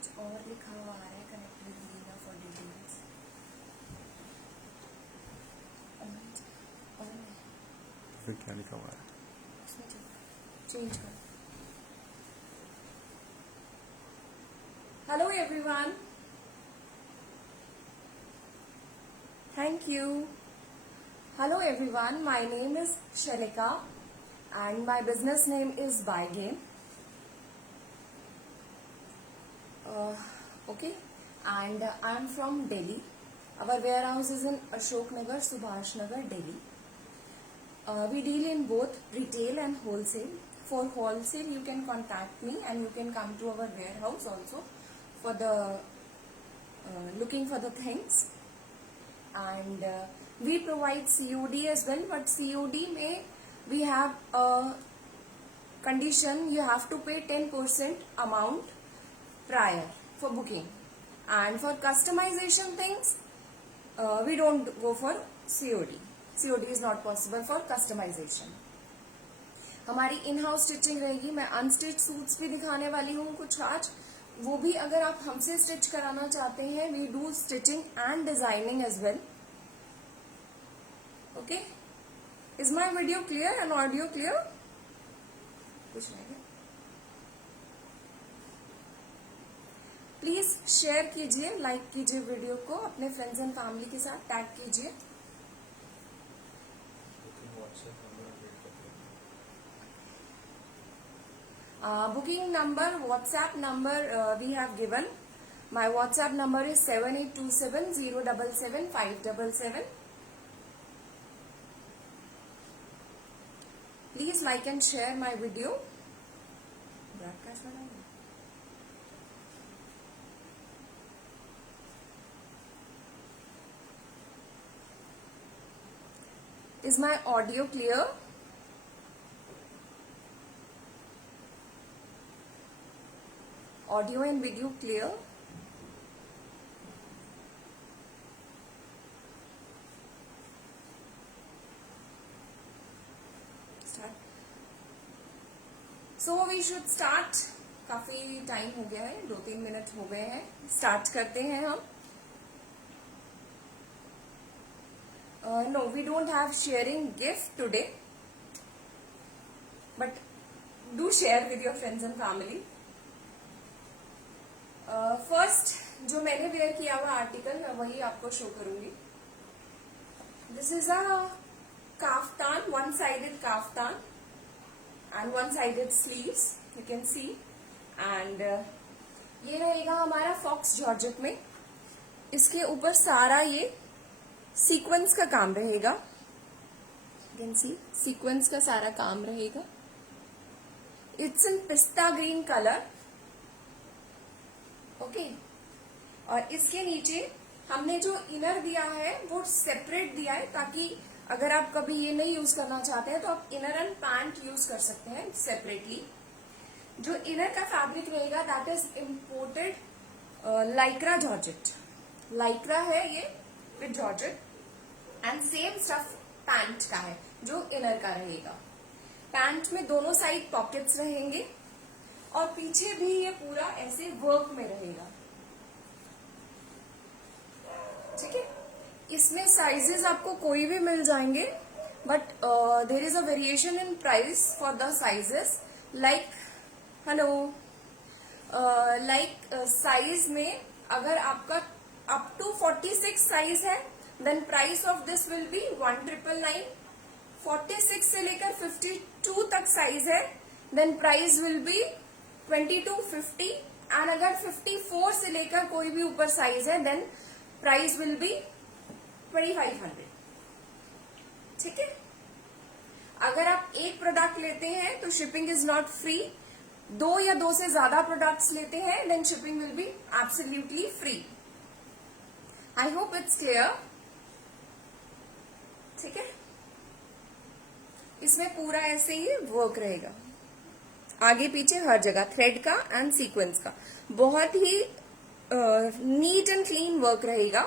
कुछ और लिखा हुआ आ रहा है, connect with Leena for details. फिर क्या लिखा हुआ है? चेंज कर। Hello everyone, thank you. Hello everyone, my name is Shalika and my business name is Bygame. Okay, and I'm from Delhi. Our warehouse is in Ashok Nagar, Subhash Nagar, Delhi. We deal in both retail and wholesale. For wholesale, you can contact me and you can come to our warehouse also for the looking for the things. And we provide COD as well, but COD may we have a condition, you have to pay 10% amount prior for booking, and for customization things we don't go for COD. COD is not possible for customization. हमारी in house stitching रहेगी। मैं unstitch suits भी दिखाने वाली हूँ कुछ आज, वो भी अगर आप हमसे स्टिच कराना चाहते हैं, we do stitching and designing as well. Okay, is my video clear and audio clear? कुछ नहीं, प्लीज शेयर कीजिए, लाइक कीजिए वीडियो को, अपने फ्रेंड्स एंड फैमिली के साथ टैग कीजिए। Booking number, WhatsApp number we have given. My WhatsApp number is 7827077577। Please like and share my video. Broadcast वाला है। Is my audio clear? Audio and video clear? So we should start. काफी time हो गया है, 2-3 minute हो गए हैं, start करते हैं हम। No, we don't have sharing gift today, but do share with your friends and family. First जो मैंने वेयर किया हुआ आर्टिकल, मैं वही आपको शो करूंगी। This is a kaftan, one sided kaftan and one-sided sleeves, you can see, and ये रहेगा हमारा फॉक्स जॉर्जेट में। इसके ऊपर सारा ये सीक्वेंस का काम रहेगा, you can see सीक्वेंस का सारा काम रहेगा। It's in pista green colour, okay. और इसके नीचे हमने जो इनर दिया है वो सेपरेट दिया है, ताकि अगर आप कभी ये नहीं यूज करना चाहते हैं तो आप इनर एंड पैंट यूज कर सकते हैं सेपरेटली। जो इनर का फैब्रिक रहेगा that is imported Lycra georgette, Lycra है ये with georgette, and same stuff pant का है जो इनर का रहेगा। पैंट में दोनों साइड पॉकेट्स रहेंगे और पीछे भी ये पूरा ऐसे वर्क में रहेगा, ठीक है। इसमें साइजेस आपको कोई भी मिल जाएंगे, but there is a variation in price for the sizes. Like hello, like size में अगर आपका अप टू 46 साइज है, then price of this will be 1999। 46 से लेकर 52 तक साइज है, then price will be 2250। And अगर 54 से लेकर कोई भी ऊपर साइज है, देन प्राइस विल बी 2500, ठीक है। अगर आप एक प्रोडक्ट लेते हैं तो शिपिंग इज नॉट फ्री। 2 या 2 से ज्यादा प्रोडक्ट्स लेते हैं, then shipping will be absolutely free. I hope it's clear, ठीक है। इसमें पूरा ऐसे ही वर्क रहेगा, आगे पीछे हर जगह थ्रेड का एंड सीक्वेंस का, बहुत ही नीट एंड क्लीन वर्क रहेगा।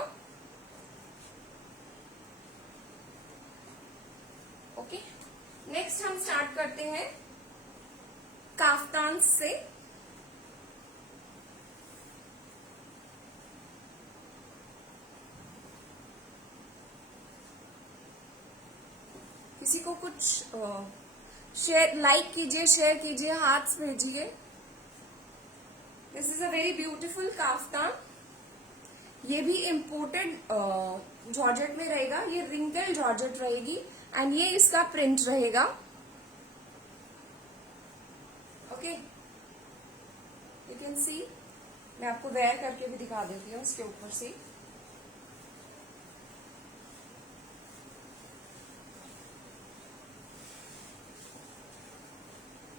ओके, नेक्स्ट हम स्टार्ट करते हैं काफ्तान से। किसी को कुछ शेयर, लाइक कीजिए, शेयर कीजिए, हाथ भेजिए। This is a very beautiful kaftan. ये भी इम्पोर्टेड जॉर्जेट में रहेगा, ये रिंकल जॉर्जेट रहेगी एंड ये इसका प्रिंट रहेगा। ओके, यू कैन सी, मैं आपको वेयर करके भी दिखा देती हूँ इसके ऊपर से।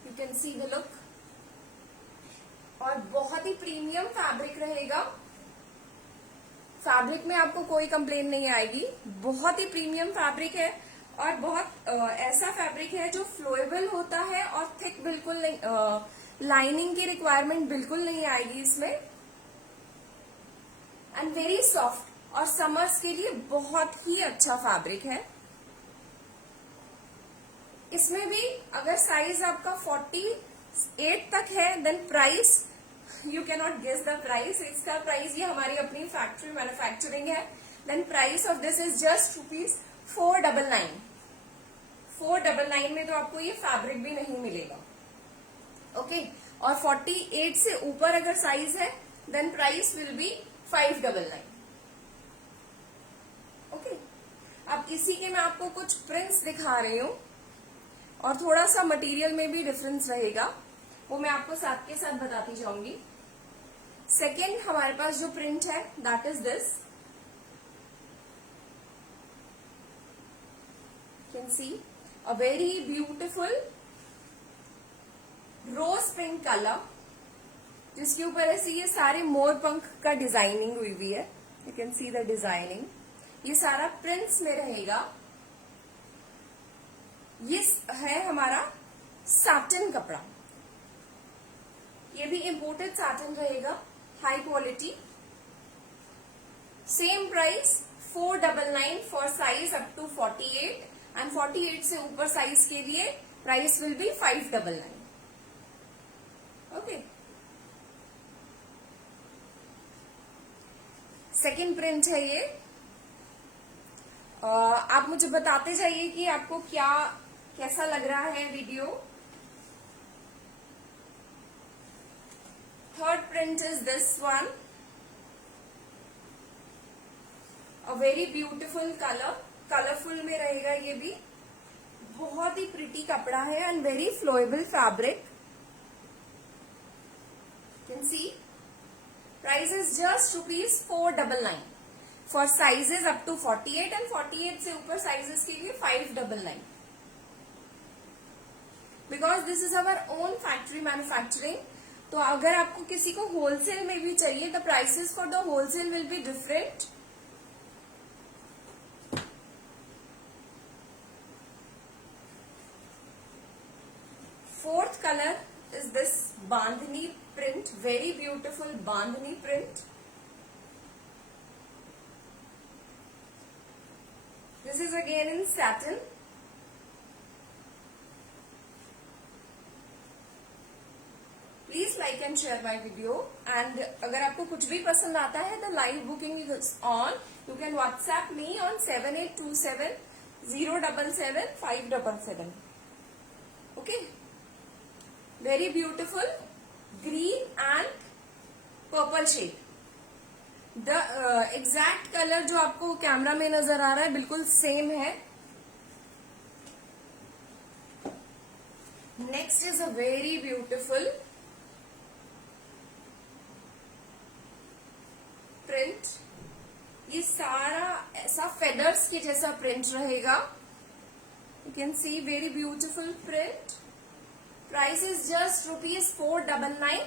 You can see the look, और बहुत ही प्रीमियम फैब्रिक रहेगा। फैब्रिक में आपको कोई कंप्लेन नहीं आएगी, बहुत ही प्रीमियम फैब्रिक है और बहुत ऐसा फैब्रिक है जो फ्लोएबल होता है और थिक बिल्कुल नहीं, लाइनिंग की रिक्वायरमेंट बिल्कुल नहीं आएगी इसमें, एंड वेरी सॉफ्ट, और समर्स के लिए बहुत ही अच्छा फैब्रिक है। इसमें भी अगर साइज आपका 48 तक है then price you can not guess the price. इसका प्राइस, ये हमारी अपनी फैक्ट्री मैन्युफैक्चरिंग है, then price of this is just ₹499। 499 में तो आपको ये फैब्रिक भी नहीं मिलेगा। ओके, और 48 से ऊपर अगर साइज है then price will be 599। Okay, अब इसी के मैं आपको कुछ प्रिंट्स दिखा रही हूँ और थोड़ा सा मटेरियल में भी डिफरेंस रहेगा, वो मैं आपको साथ के साथ बताती जाऊंगी। सेकेंड हमारे पास जो प्रिंट है that is this, can see a very beautiful rose pink colour, जिसके ऊपर ऐसे ये सारे मोर पंख का डिजाइनिंग हुई हुई है। You can see the designing, ये सारा प्रिंट्स में रहेगा। ये है हमारा साटिन कपड़ा, ये भी इंपोर्टेड साटिन रहेगा, high quality. Same price 499 for size up to 48, and 48 से ऊपर साइज के लिए price will be 599। Okay, second print है ये। आप मुझे बताते जाइए कि आपको क्या कैसा लग रहा है video. Third print is this one, a very beautiful colour, colourful में रहेगा ये भी, बहुत ही प्रिटी कपड़ा है and very flowable fabric. Can see price is just ₹499 for sizes up to 48, and 48 से ऊपर साइजेस के लिए 599। Because this is our own factory manufacturing, तो अगर आपको किसी को होलसेल में भी चाहिए the prices for the wholesale will be different. Fourth colour is this bandhani print, very beautiful bandhani print. This is again in satin. Please like and share my video, and अगर आपको कुछ भी पसंद आता है the live booking is on. You can WhatsApp me on 7827077577। Okay, very beautiful green and purple shade. The exact colour जो आपको camera में नजर आ रहा है बिल्कुल सेम है। Next is a very beautiful print, ये सारा ऐसा फेदर्स के जैसा प्रिंट रहेगा। You can see very beautiful print. Price is just ₹499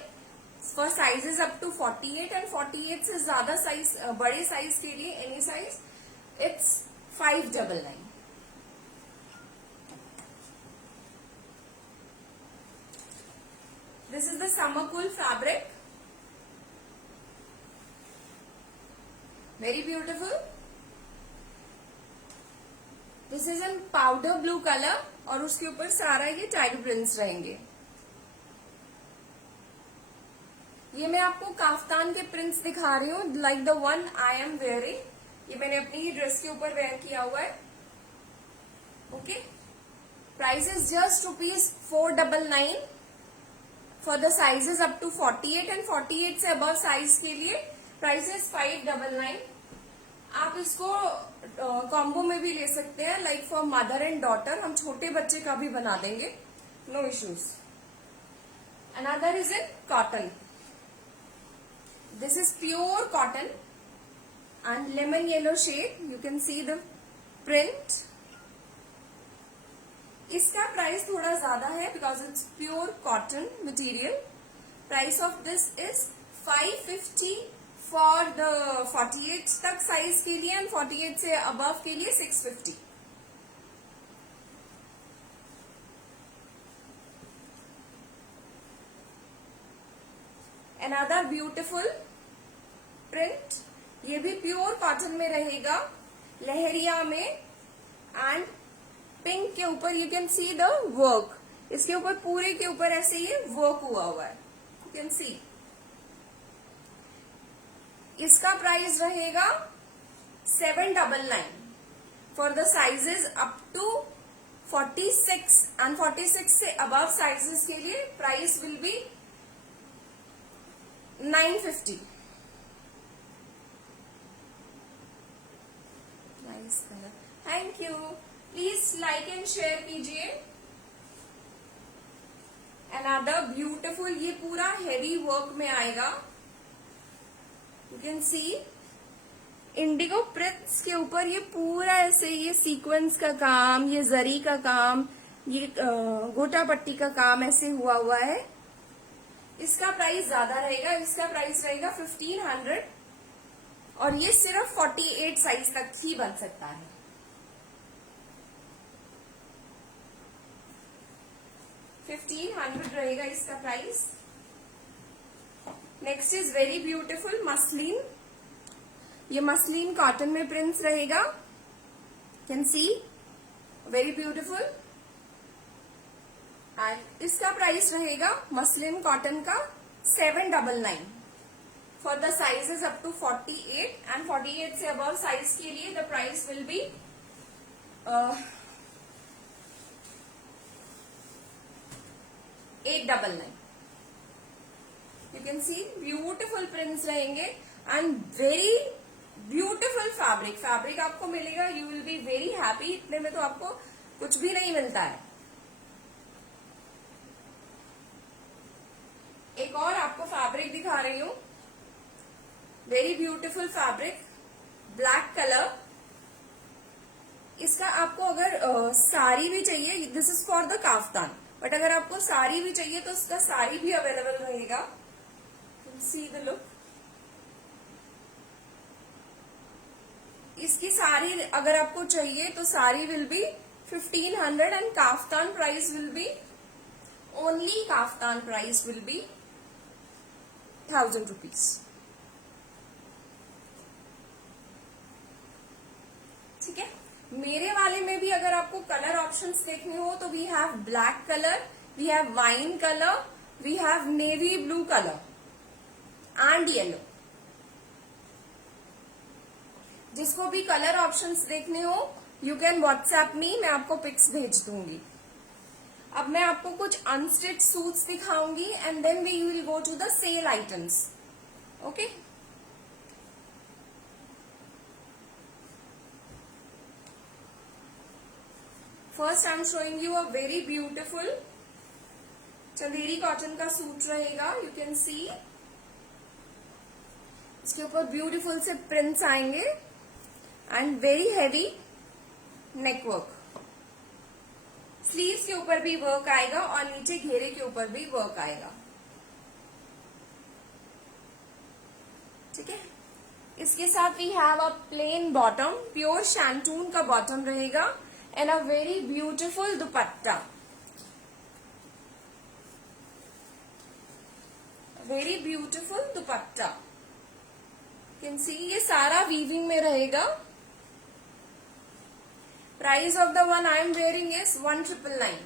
for sizes up to 48, and 48 से ज्यादा साइज, बड़े साइज के लिए any size it's 599। This is the summer cool fabric, very beautiful. This is in powder blue colour, और उसके ऊपर सारा ये टाइगर प्रिंट्स रहेंगे। ये मैं आपको काफ्तान के प्रिंट्स दिखा रही हूँ, like the one I am wearing. ये मैंने अपनी ही ड्रेस के ऊपर वेयर किया हुआ है। Okay, Price is just rupees 499 for the sizes up to 48 and 48 से above size के लिए price is 599. आप इसको कॉम्बो में भी ले सकते हैं, like for mother and daughter, हम छोटे बच्चे का भी बना देंगे, no issues. Another is in cotton. This is pure cotton and lemon yellow shade. You can see the print. इसका प्राइस थोड़ा ज्यादा है because it's pure cotton material. Price of this is 550 for the 48 तक size के लिए and 48 से above के लिए 650. Another beautiful print. ये भी प्योर कॉटन में रहेगा, लहरिया में, एंड पिंक के ऊपर you can see the work. इसके ऊपर पूरे के ऊपर ऐसे ये वर्क हुआ है, यू कैन सी. इसका प्राइस रहेगा 799 for the sizes up to 46 and 46 से अबव साइजेस के लिए price will be 950. Nice colour. Thank you. Please like and share कीजिए. अनदर ब्यूटिफुल, ये पूरा हेवी वर्क में आएगा. You can see indigo prints के ऊपर ये पूरा ऐसे ये सीक्वेंस का काम, ये जरी का काम, ये गोटा पट्टी का काम ऐसे हुआ है. इसका प्राइस ज्यादा रहेगा. इसका प्राइस रहेगा 1500 और ये सिर्फ 48 साइज तक ही बन सकता है. $1500 रहेगा इसका price. Next is very beautiful muslin. ये मसलिन कॉटन में प्रिंट्स रहेगा. Can see very beautiful. And इसका प्राइस रहेगा मसलिन कॉटन का 799 for the sizes up to 48 and 48 से अबव साइज के लिए the price will be 899. You can see beautiful prints रहेंगे and very beautiful fabric. Fabric आपको मिलेगा, you will be very happy. इतने में तो आपको कुछ भी नहीं मिलता है. एक और आपको फैब्रिक दिखा रही हूँ. Very beautiful fabric, black colour. इसका आपको अगर साड़ी भी चाहिए, this is for the kaftan, but अगर आपको साड़ी भी चाहिए तो इसका साड़ी भी अवेलेबल रहेगा. सी द लुक. इसकी साड़ी अगर आपको चाहिए तो sari will be 1500 and kaftan price will B only kaftan price will B 1000 rupees. ठीक है. मेरे वाले में भी अगर आपको कलर ऑप्शंस देखने हो तो we have black colour, we have wine colour, we have navy blue colour and yellow. जिसको भी कलर ऑप्शंस देखने हो यू कैन व्हाट्सएप मी, मैं आपको पिक्स भेज दूंगी. अब मैं आपको कुछ अनस्टिच सूट्स दिखाऊंगी and then we will go to the sale items. Okay. First I am showing you a very beautiful Chanderi cotton का सूट रहेगा. यू कैन सी इसके ऊपर ब्यूटीफुल से प्रिंट्स आएंगे and very heavy neck work. Sleeves के ऊपर भी वर्क आएगा और नीचे घेरे के ऊपर भी वर्क आएगा. ठीक है. इसके साथ we have a plain bottom, pure shantung का बॉटम रहेगा and a very beautiful dupatta. Very beautiful dupatta. Can see ये सारा वीविंग में रहेगा. Price of the one I am wearing is 1999.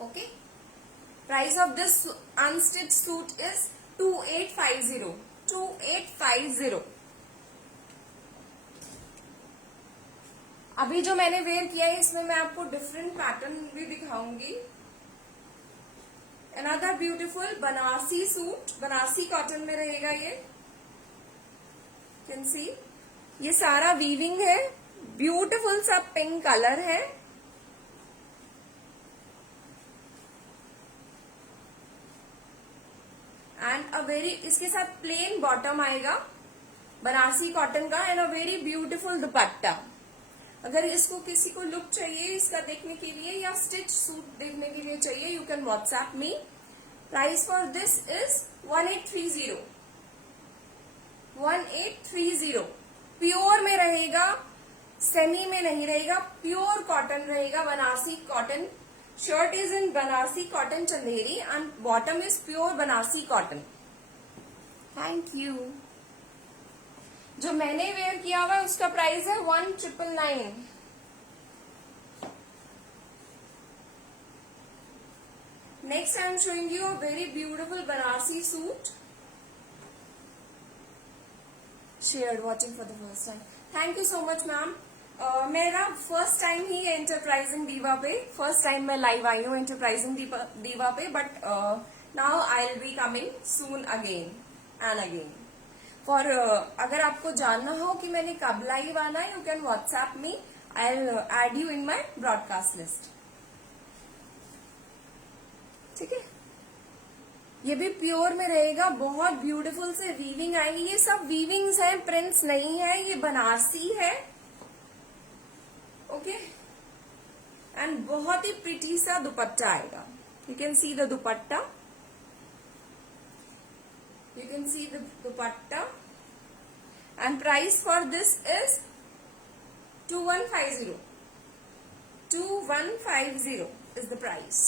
Okay. Price of this unstitched suit is 2850. 2850। अभी जो मैंने where किया है इसमें मैं आपको डिफरेंट पैटर्न भी दिखाऊंगी। Another beautiful Banarasi suit, Banarasi cotton में रहेगा ये। कैन सी ये सारा वीविंग है, ब्यूटीफुल सा पिंक कलर है। एंड अ वेरी, इसके साथ प्लेन बॉटम आएगा बनारसी कॉटन का एंड अ वेरी ब्यूटीफुल दुपट्टा। अगर इसको किसी को लुक चाहिए इसका देखने के लिए या स्टिच सूट देखने के लिए चाहिए, you can WhatsApp me. Price for this is 1830। 1830 pure में रहेगा, सेमी में नहीं रहेगा, प्योर कॉटन रहेगा, Banarasi cotton. Shirt is in Banarasi cotton Chanderi and bottom is pure Banarasi cotton. Thank you. जो मैंने वेयर किया हुआ है उसका प्राइस है 1999। Next I am showing you a very beautiful Banarasi suit. Shared watching for the first time, thank you so much ma'am. मेरा first time ही enterprising दीवा पे, फर्स्ट टाइम मैं लाइव आई हूँ एंटरप्राइजिंग दीवा पे, but now I will be coming soon again and again. For अगर आपको जानना हो कि मैंने कब लाइव आना है, you can WhatsApp me, I will add you in my broadcast list. ठीक है, ये भी प्योर में रहेगा, बहुत ब्यूटीफुल से वीविंग आएगी। ये सब वीविंग्स हैं, प्रिंट्स नहीं है, ये बनारसी है। ओके, एंड बहुत ही प्रिटी सा दुपट्टा आएगा। You can see the dupatta, you can see the dupatta and price for this is 2150। 2150 is the price।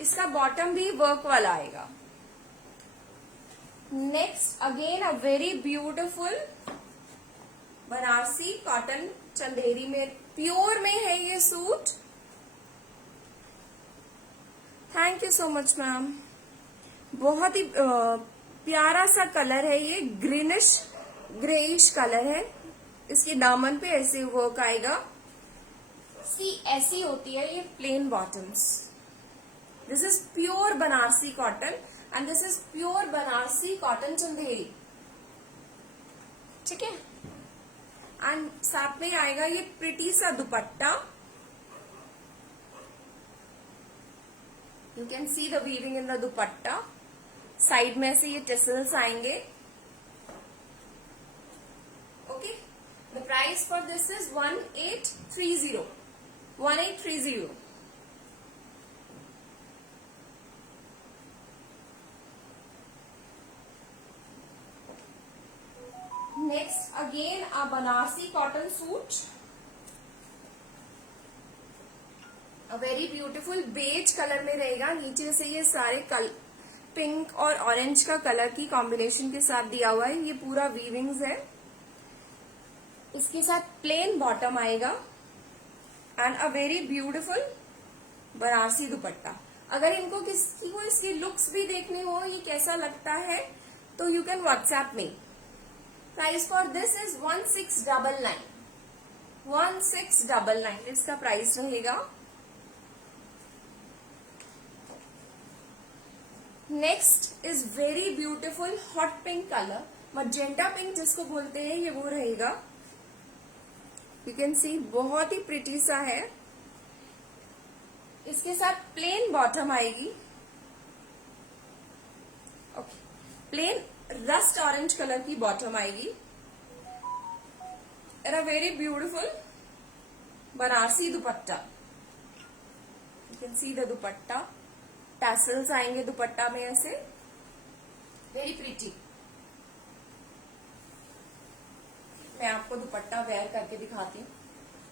इसका बॉटम भी वर्क वाला आएगा। नेक्स्ट अगेन अ very beautiful Banarasi cotton Chanderi में, प्योर में है ये suit. Thank you so much ma'am. बहुत ही प्यारा सा कलर है ये, ग्रीनिश ग्रेइश कलर है। इसके दामन पे ऐसे वर्क आएगा। सी ऐसी होती है ये plain bottoms. This is pure Banarasi cotton and this is pure Banarasi cotton Chanderi. ठीक है, एंड साथ में आएगा ये प्रिटी सा dupatta. You can see the weaving in the dupatta. Side में से ये टेसल्स आएंगे। Okay, the price for this is 1830। 1830। Next again a Banarasi cotton suit, a very beautiful beige colour में रहेगा। नीचे से ये सारे पिंक और ऑरेंज का कलर की कॉम्बिनेशन के साथ दिया हुआ है। ये पूरा वीविंग्स है। इसके साथ प्लेन बॉटम आएगा and a very beautiful Banarasi दुपट्टा। अगर इनको किसी को इसकी लुक्स भी देखने हो, ये कैसा लगता है, तो you can WhatsApp me. Price for this is 1699। 1699 इसका प्राइस रहेगा। Next is very beautiful hot pink colour, magenta pink जिसको बोलते हैं, ये वो रहेगा। यू कैन सी बहुत ही प्रिटी सा है। इसके साथ प्लेन बॉटम आएगी। Okay, plain rust orange colour की बॉटम आएगी and a very beautiful Banarasi dupatta. You can see the dupatta, tassels आएंगे दुपट्टा में ऐसे, वेरी प्रिटी। मैं आपको दुपट्टा वेयर करके दिखाती हूँ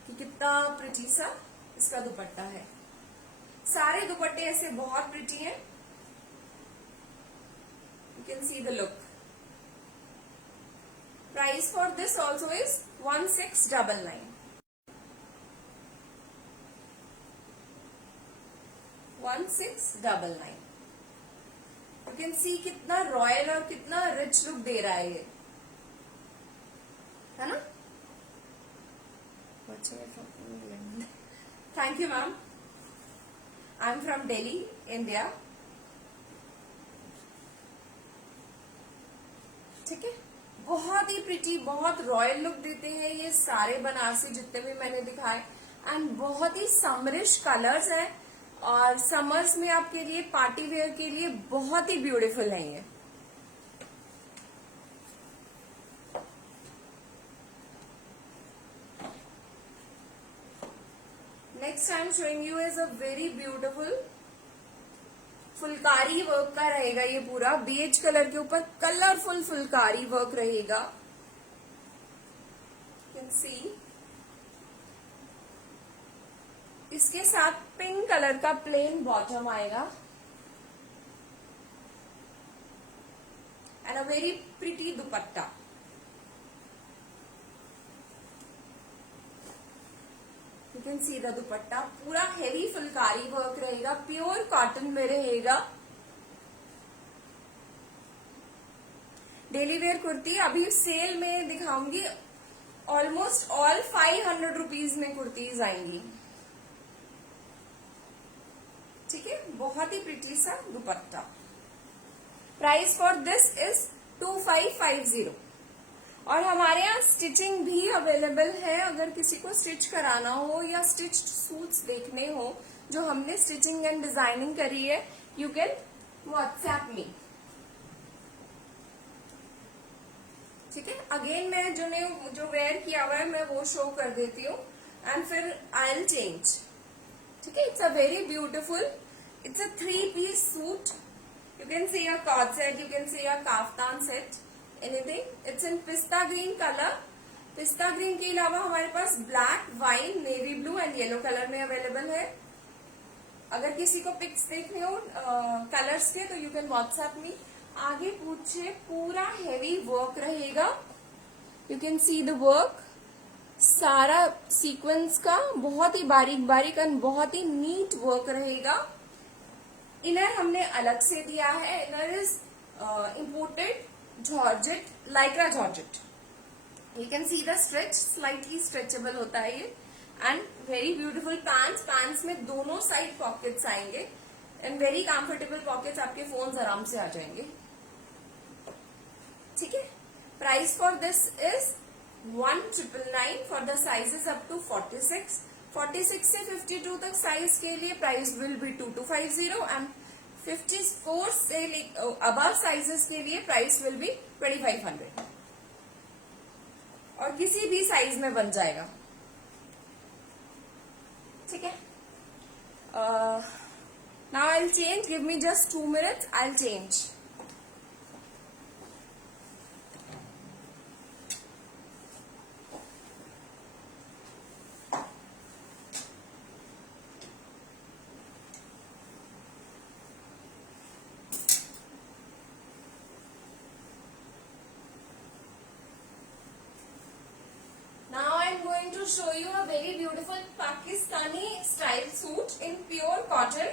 कि कितना प्रिटी सा इसका दुपट्टा है। सारे दुपट्टे ऐसे बहुत प्रिटी हैं। You can see the look. Price for this also is 1699। 1699। Can see कितना रॉयल और कितना रिच लुक दे रहा है ये, है ना? Thank you ma'am. I am from Delhi, India. ठीक है, बहुत ही प्रिटी, बहुत रॉयल लुक देते हैं ये सारे बनारसी जितने भी मैंने दिखाए. एंड बहुत ही समरिश कलर्स हैं और समर्स में आपके लिए पार्टी वेयर के लिए बहुत ही ब्यूटीफुल है ये. Next I am showing you is a very beautiful Phulkari work का रहेगा ये पूरा. बेज कलर के ऊपर कलरफुल फुलकारी वर्क रहेगा. कैन सी इसके साथ पिंक कलर का प्लेन बॉटम आएगा and a very pretty dupatta. You can see the दुपट्टा. पूरा हेवी फुलकारी वर्क रहेगा, प्योर कॉटन में रहेगा. डेली वेयर कुर्ती अभी सेल में दिखाऊंगी. ऑलमोस्ट ऑल 500 रुपीज में कुर्तीज आएंगी. ठीक है, बहुत ही प्रिटी सा दुपट्टा. Price for this is 2550. और हमारे यहाँ स्टिचिंग भी अवेलेबल है. अगर किसी को स्टिच कराना हो या स्टिच्ड सूट्स देखने हो जो हमने स्टिचिंग एंड डिजाइनिंग करी है, यू कैन व्हाट्सएप मी. ठीक है, अगेन मैं जो वेयर किया हुआ है मैं वो शो कर देती हूँ एंड फिर आई विल चेंज. ठीक है, it's a very beautiful, it's a 3-piece suit. You can see a cord set, you can see a kaftan set, anything. It's in pista green colour. Pista green के अलावा हमारे पास black, wine, navy blue and yellow colour में available है. अगर किसी को pics देखने हो कलर्स के तो यू कैन व्हाट्सएप मी. आगे पूछे पूरा हेवी वर्क रहेगा. You can see the work. सारा सीक्वेंस का बहुत ही बारीक बारीक एंड बहुत ही नीट वर्क रहेगा. इनर हमने अलग से दिया है. Inner is imported georgette, Lycra georgette. You can see the stretch, slightly stretchable होता है ये. And very beautiful pants. Pants में दोनों साइड पॉकेट्स आएंगे एंड वेरी कंफर्टेबल पॉकेट्स. आपके फोन आराम से आ जाएंगे. ठीक है, price for this is 1999 for the sizes up to 46. 46 से 52 तक साइज के लिए प्राइस विल बी 2250 एंड 54 से अबव साइजेस के लिए प्राइस विल बी 2500. और किसी भी साइज में बन जाएगा. ठीक है, now I will change. Give me just 2 minutes. I will change. To show you a very beautiful Pakistani style suit in pure cotton.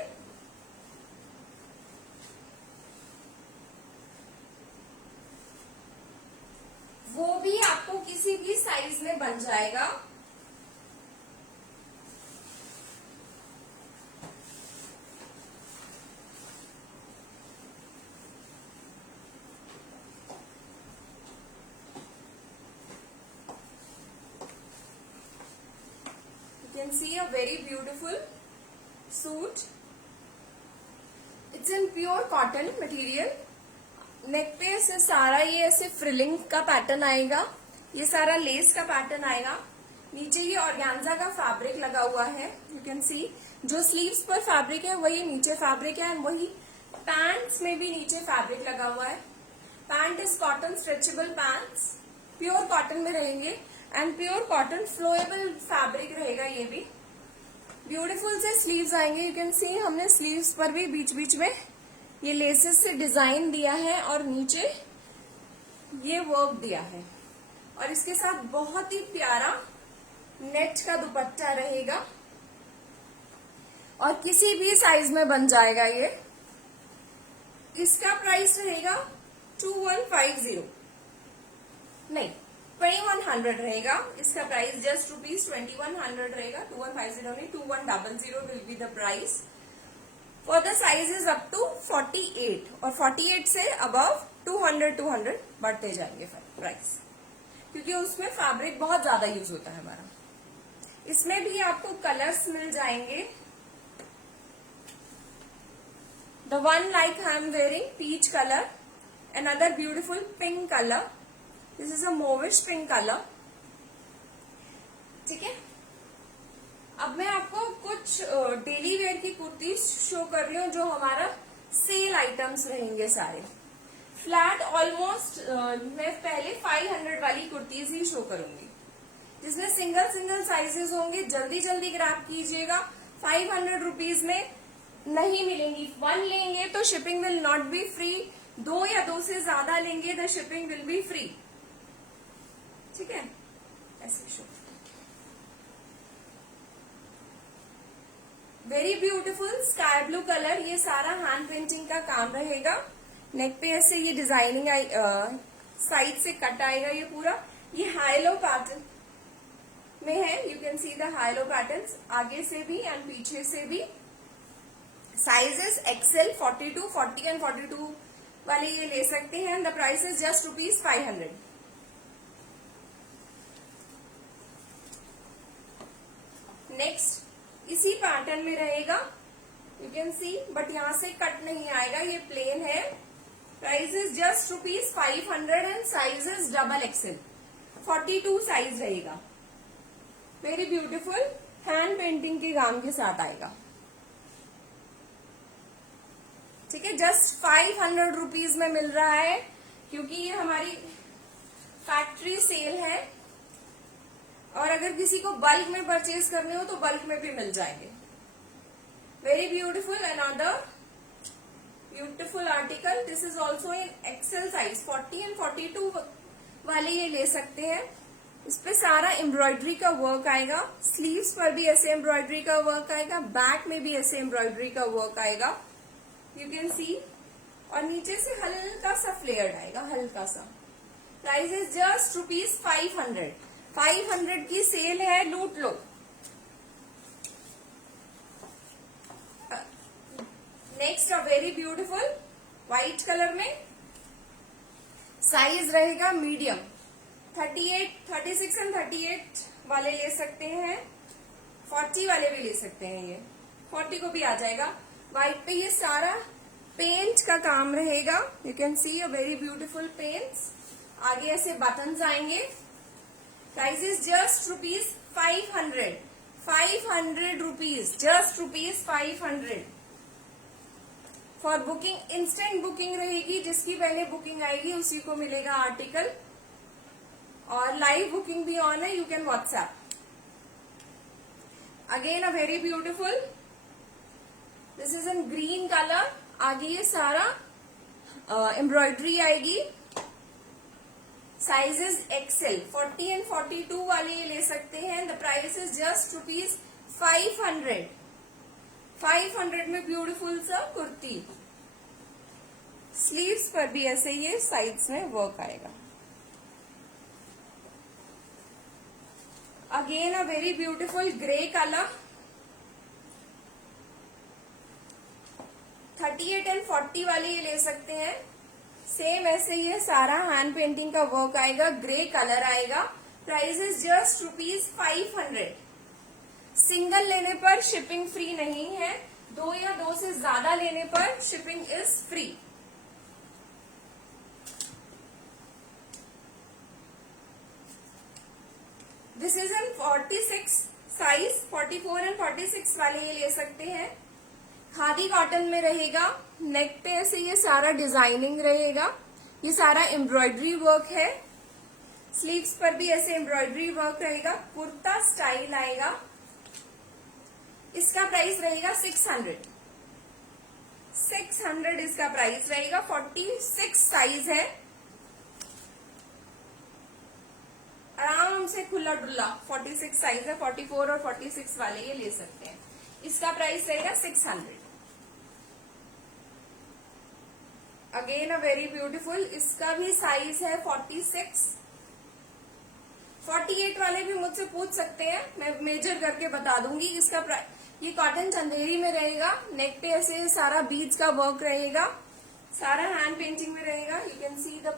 वो भी आपको किसी भी साइज में बन जाएगा. You can see a very beautiful suit. It's in pure cotton material. नेक पे से सारा ये ऐसे फ्रिलिंग का पैटर्न आएगा. ये सारा लेस का पैटर्न आएगा. नीचे ये ऑर्गेन्जा का फैब्रिक लगा हुआ है. यू कैन सी जो स्लीव्स पर फैब्रिक है वही नीचे फैब्रिक है एंड वही पैंट्स में भी नीचे फैब्रिक लगा हुआ है. Pant is cotton stretchable pants. Pure cotton में रहेंगे एंड प्योर कॉटन फ्लोएबल फैब्रिक रहेगा. ये भी ब्यूटीफुल से स्लीव्स आएंगे. यू कैन सी हमने स्लीव्स पर भी बीच बीच में ये लेसेस से डिजाइन दिया है और नीचे ये वर्क दिया है. और इसके साथ बहुत ही प्यारा नेट का दुपट्टा रहेगा और किसी भी साइज में बन जाएगा ये. इसका प्राइस रहेगा 2150, नहीं 2100 रहेगा इसका प्राइस, जस्ट रुपीज 2100 रहेगा, 2150 नहीं 2100 will be the price for the sizes up to 48, और 48 से अबव 200 बढ़ते जाएंगे प्राइस, क्योंकि उसमें फैब्रिक बहुत ज्यादा यूज होता है हमारा। इसमें भी आपको कलर्स मिल जाएंगे। The one like I am wearing peach color, another beautiful pink color. This is a mauvish pink color. ठीक है, अब मैं आपको कुछ डेली वेयर की कुर्ती शो कर रही हूँ जो हमारा सेल आइटम्स रहेंगे सारे। फ्लैट ऑलमोस्ट मैं पहले 500 वाली कुर्तीज ही शो करूंगी, जिसमें सिंगल सिंगल साइजेस होंगे। जल्दी जल्दी ग्रैब कीजिएगा, 500 रुपीज में नहीं मिलेंगी। 1 लेंगे तो shipping will not be free, 2 या 2 से ज्यादा लेंगे the shipping will be free. ठीक है, ऐसे show. Very beautiful sky blue colour, ये सारा हैंड पेंटिंग का काम रहेगा। नेक पे ऐसे ये डिजाइनिंग साइड से कट आएगा ये पूरा। ये हाईलो पैटर्न में है, you can see the high-low patterns आगे से भी एंड पीछे से भी। साइजेस एक्सेल 42, 40 एंड 42 वाले ये ले सकते हैं। The price is just rupees 500। Next इसी पैटर्न में रहेगा, यू कैन सी, बट यहां से कट नहीं आएगा, ये प्लेन है। Price is just rupees 500 and size is double XL, 42 size रहेगा। वेरी ब्यूटीफुल हैंड पेंटिंग के काम के साथ आएगा। ठीक है, जस्ट 500 रुपीज में मिल रहा है, क्योंकि ये हमारी फैक्ट्री सेल है। और अगर किसी को बल्क में परचेज करने हो तो बल्क में भी मिल जाएंगे। Very beautiful, another beautiful article. This is also in XL size, 40 and 42 वाले ये ले सकते हैं। इस पे सारा एम्ब्रॉयडरी का वर्क आएगा, स्लीव्स पर भी ऐसे एम्ब्रॉयडरी का वर्क आएगा, बैक में भी ऐसे एम्ब्रॉयडरी का वर्क आएगा, यू कैन सी। और नीचे से हल्का सा फ्लेयर्ड आएगा, हल्का सा। Price is just rupees 500। 500 की सेल है, लूट लो। Next a very beautiful white colour में, साइज रहेगा मीडियम, 38, 36 एंड 38 वाले ले सकते हैं, 40 वाले भी ले सकते हैं, ये 40 को भी आ जाएगा। व्हाइट पे ये सारा पेंट का काम रहेगा, you can see a very beautiful paints. आगे ऐसे बटन्स आएंगे। Price is just rupees 500। 500 rupees, just rupees 500 for booking. Instant booking रहेगी, जिसकी पहले बुकिंग आएगी उसी को मिलेगा आर्टिकल। और लाइव बुकिंग भी ऑन है, you can WhatsApp. Again a very beautiful, this is in green colour. आगे ये सारा एम्ब्रॉयडरी आएगी। साइजेस एक्सेल, 40 एंड 42 वाले ये ले सकते हैं। The price is just rupees 500। 500 में ब्यूटीफुल सा कुर्ती। स्लीव्स पर भी ऐसे ये साइड्स में वर्क आएगा। Again a very beautiful grey colour, 38 and 40 वाले ये ले सकते हैं। सेम ऐसे ये सारा हैंड पेंटिंग का वर्क आएगा, ग्रे कलर आएगा। Price is just rupees 500। Single लेने पर शिपिंग फ्री नहीं है, 2 या 2 से ज्यादा लेने पर shipping is free. This is in 46 size, 44 and 46 वाले ये ले सकते हैं। खादी कॉटन में रहेगा। नेक पे ऐसे ये सारा डिजाइनिंग रहेगा, ये सारा एम्ब्रॉयडरी वर्क है। स्लीव्स पर भी ऐसे एम्ब्रॉयडरी वर्क रहेगा, कुर्ता स्टाइल आएगा। इसका प्राइस रहेगा 600। 600 इसका प्राइस रहेगा। 46 साइज है, आराम से खुला डुल्ला 46 साइज है। 44 और 46 वाले ये ले सकते हैं। इसका प्राइस रहेगा 600। अगेन अ वेरी ब्यूटीफुल, इसका भी साइज है 46। 48 वाले भी मुझसे पूछ सकते हैं, मैं मेजर करके बता दूंगी। इसका ये कॉटन चंदेरी में रहेगा, नेक पे ऐसे सारा बीड्स का वर्क रहेगा, सारा हैंड पेंटिंग में रहेगा। You can see the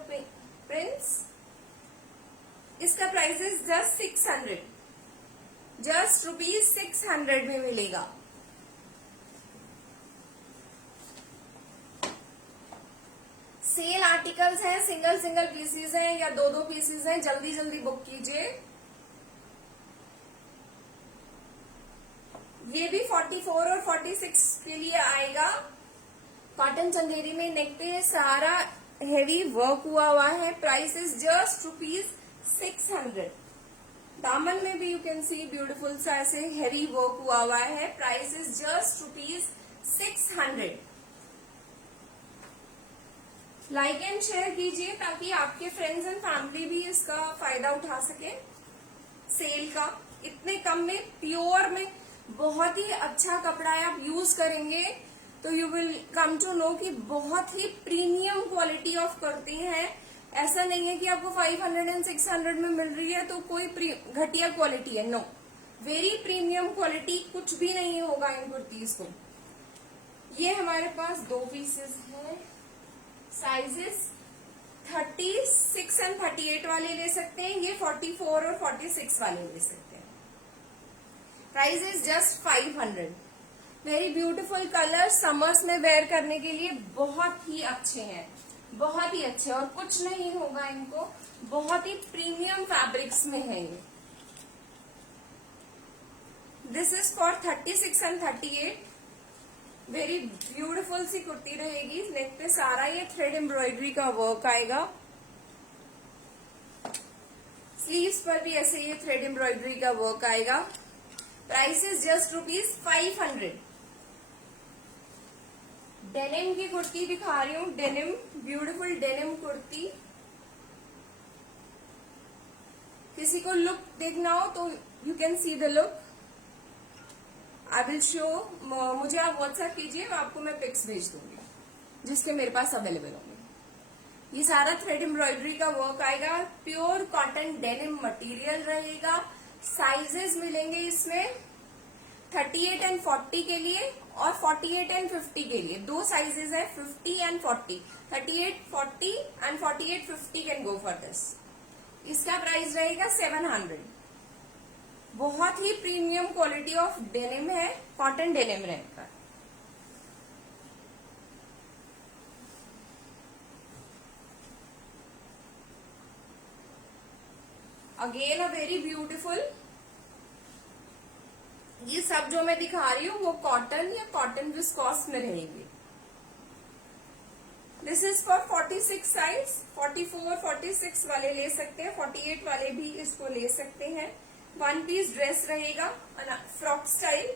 prints. इसका प्राइस इज जस्ट 600, जस्ट ₹600 में मिलेगा। सेल आर्टिकल्स हैं, सिंगल सिंगल पीसीज हैं या दो दो पीसीज हैं, जल्दी जल्दी बुक कीजिए। ये भी 44 और 46 के लिए आएगा। कॉटन चंदेरी में नेक पे सारा हेवी वर्क हुआ है। Price is just ₹600। दामन में भी यू कैन सी ब्यूटीफुल सा ऐसे हेवी वर्क हुआ है। Price is just ₹600। Like and share कीजिए ताकि आपके फ्रेंड्स एंड फैमिली भी इसका फायदा उठा सके सेल का। इतने कम में, प्योर में, बहुत ही अच्छा कपड़ा है। आप यूज करेंगे तो you will come to know कि बहुत ही प्रीमियम क्वालिटी ऑफ करती हैं। ऐसा नहीं है कि आपको 500 एंड 600 में मिल रही है तो कोई घटिया क्वालिटी है। नो, वेरी प्रीमियम क्वालिटी, कुछ भी नहीं होगा इन कुर्तीज को। ये हमारे पास 2 पीसेस हैं। साइजेस 36 एंड 38 वाले ले सकते हैं, ये 44 और 46 वाले ले सकते हैं। Price is just 500। Very beautiful colour, summers में वेयर करने के लिए बहुत ही अच्छे हैं, बहुत ही अच्छे, और कुछ नहीं होगा इनको। बहुत ही प्रीमियम फैब्रिक्स में है ये। This is for 36 and 38। Very beautiful सी कुर्ती रहेगी। नेक पे सारा ये थ्रेड एम्ब्रॉयडरी का वर्क आएगा। स्लीव्स पर भी ऐसे ये थ्रेड एम्ब्रॉयडरी का वर्क आएगा। Price is just ₹500। डेनिम की कुर्ती दिखा रही हूँ। Denim, beautiful denim kurti. किसी को लुक देखना हो तो you can see the look. I will show. मुझे आप व्हाट्सएप कीजिए, आपको मैं पिक्स भेज दूंगी जिसके मेरे पास अवेलेबल होंगे। ये सारा थ्रेड एम्ब्रॉयडरी का वर्क आएगा। प्योर कॉटन डेनिम मटेरियल रहेगा। साइजेस मिलेंगे इसमें 38 एंड 40 के लिए और 48 एंड 50 के लिए। 2 साइजेस है, 50 and 40। 38, 40 and 48, 50 can go for this. इसका प्राइस रहेगा 700। बहुत ही प्रीमियम क्वालिटी ऑफ डेनिम है, कॉटन डेनिम रहेगा। Again a very beautiful. ये सब जो मैं दिखा रही हूँ वो कॉटन या कॉटन विस्कॉस में रहेगी। This is for 46 size. 44, 46 वाले ले सकते हैं, 48 वाले भी इसको ले सकते हैं। 1 पीस ड्रेस रहेगा, फ्रॉक स्टाइल।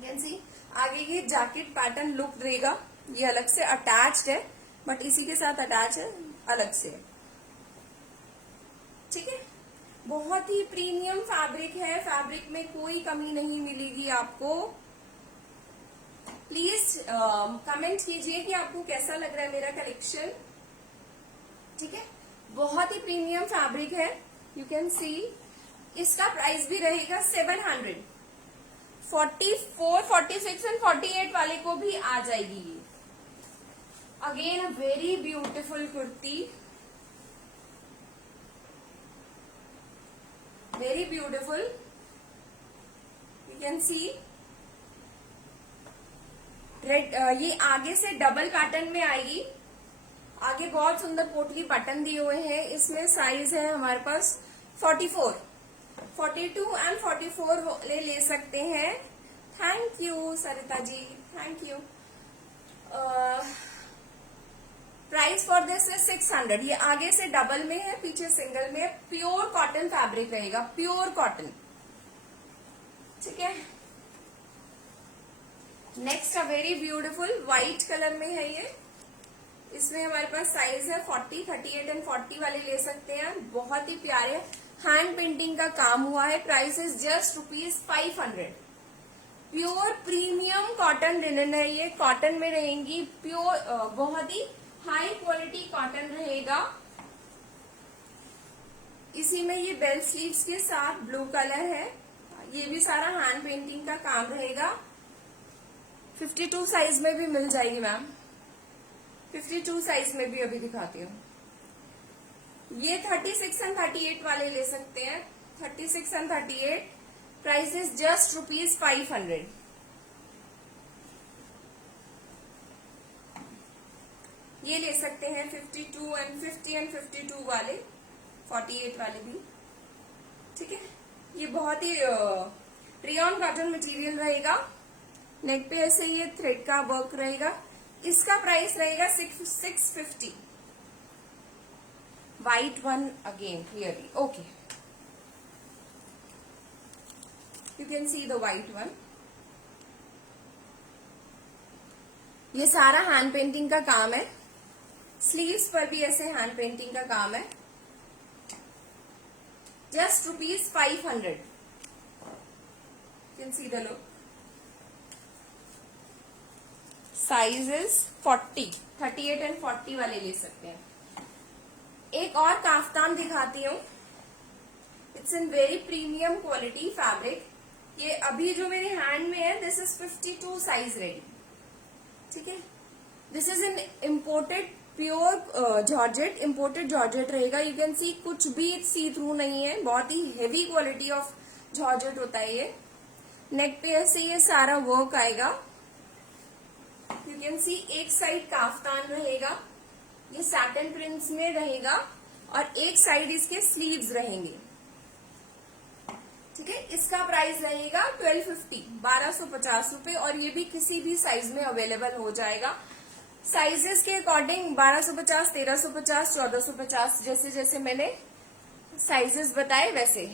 कैन सी आगे ये जैकेट पैटर्न लुक देगा। ये अलग से अटैच्ड है, बट इसी के साथ अटैच है अलग से। ठीक है, बहुत ही प्रीमियम फैब्रिक है। फैब्रिक में कोई कमी नहीं मिलेगी आपको। प्लीज कमेंट कीजिए कि आपको कैसा लग रहा है मेरा कलेक्शन। ठीक है, बहुत ही प्रीमियम फैब्रिक है। यू कैन सी। इसका प्राइस भी रहेगा 700। 44, 46 एंड 48 वाले को भी आ जाएगी ये। Again a very beautiful kurti, very beautiful. You can C red. ये आगे से डबल पैटर्न में आएगी। आगे बहुत सुंदर पोटली बटन दिए हुए हैं। इसमें साइज है हमारे पास 44, 42 एंड 44 ले सकते हैं। Thank you Sarita ji, thank you. Price for this is 600। ये आगे से डबल में है, पीछे सिंगल में है। प्योर कॉटन फैब्रिक रहेगा, प्योर कॉटन। ठीक है, next a very beautiful white colour में है ये। इसमें हमारे पास साइज है 40, 38 एंड 40 वाले ले सकते हैं। बहुत ही प्यारे हैंड पेंटिंग का काम हुआ है। Price is just ₹500। Pure premium cotton linen है ये, कॉटन में रहेंगी, प्योर बहुत ही हाई क्वालिटी कॉटन रहेगा। इसी में ये बेल स्लीव्स के साथ ब्लू कलर है, ये भी सारा हैंड पेंटिंग का काम रहेगा। 52 साइज में भी मिल जाएगी मैम, 52 साइज में भी अभी दिखाती हूँ। ये 36 एंड 38 वाले ले सकते हैं, 36 एंड 38, प्राइस इज जस्ट ₹500। ये ले सकते हैं 52 एंड 50 एंड 52 वाले, 48 वाले भी, ठीक है। ये बहुत ही रेयॉन कॉटन मटेरियल रहेगा, नेक पे ऐसे ये थ्रेड का वर्क रहेगा। इसका प्राइस रहेगा 650। White one again clearly, okay, you can see the white one. ये सारा हैंड पेंटिंग का काम है, स्लीव्स पर भी ऐसे हैंड पेंटिंग का काम है। Just ₹500। Can see the look. Size is 40, 38 and 40 वाले ले सकते हैं। एक और काफ्तान दिखाती हूँ, it's in very premium quality fabric. ये अभी जो मेरे हैंड में है, दिस इज 52 साइज रेडी, ठीक है। This is in imported pure georgette, imported georgette रहेगा। यू कैन सी कुछ भी सी थ्रू नहीं है, बहुत ही हेवी क्वालिटी ऑफ जॉर्जेट होता है ये। नेक पे ऐसे ये सारा वर्क आएगा, यू कैन सी। एक साइड काफ्तान रहेगा, ये सैटिन प्रिंट्स में रहेगा, और एक साइड इसके स्लीव्स रहेंगे, ठीक है। इसका प्राइस रहेगा 1250, 1250 रुपए, और ये भी किसी भी साइज में अवेलेबल हो जाएगा। साइजेस के अकॉर्डिंग 1250, 1350, 1450, जैसे जैसे मैंने साइजेस बताए वैसे।